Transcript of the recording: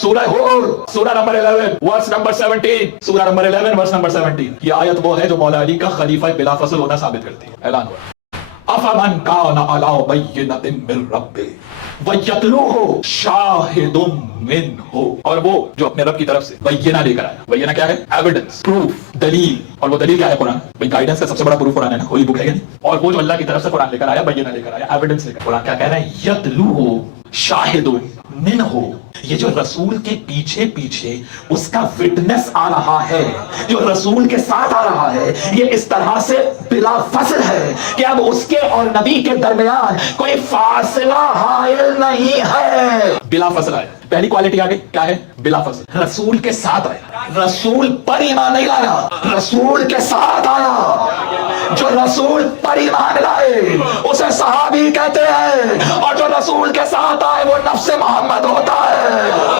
सूरह हूर सूरह नंबर 11 वर्स नंबर 17, सूरह नंबर 11 वर्स नंबर 17। ये आयत वो है जो मौला अली का खलीफा बिला फसल होना साबित करती है। ऐलान हुआ अफमन काना अला बय्यिनतिन मिन रब्बिही वयतलूहु शाहिदुन मिनहु, और वो जो अपने रब की तरफ से बय्यिना लेकर आया। बय्यिना क्या है? एविडेंस, प्रूफ, दलील। और वो दलील क्या है? कुरान। भाई गाइडेंस का सबसे बड़ा प्रूफ कुरान है ना, कोई बुक है क्या नहीं? और वो जो अल्लाह की तरफ से कुरान लेकर आया, बय्यिना लेकर आया, एविडेंस लेकर। कुरान क्या कह रहा है? यतलूहु शाहिदुन मिनहु, ये जो रसूल के पीछे पीछे उसका विटनेस आ रहा है, जो रसूल के साथ आ रहा है, ये इस तरह से बिला फसल है कि अब उसके और नबी के दरमियान कोई फासला हायल नहीं है। बिला फसल आया, पहली क्वालिटी आ गई, क्या है? बिला फसल। रसूल के साथ आया, रसूल पर ईमान नहीं लाया, रसूल के साथ आया। जो रसूल पर ईमान लाए उसे सहाबी कहते हैं, और जो रसूल के साथ आए वो नफ्से मोहम्मद होता है।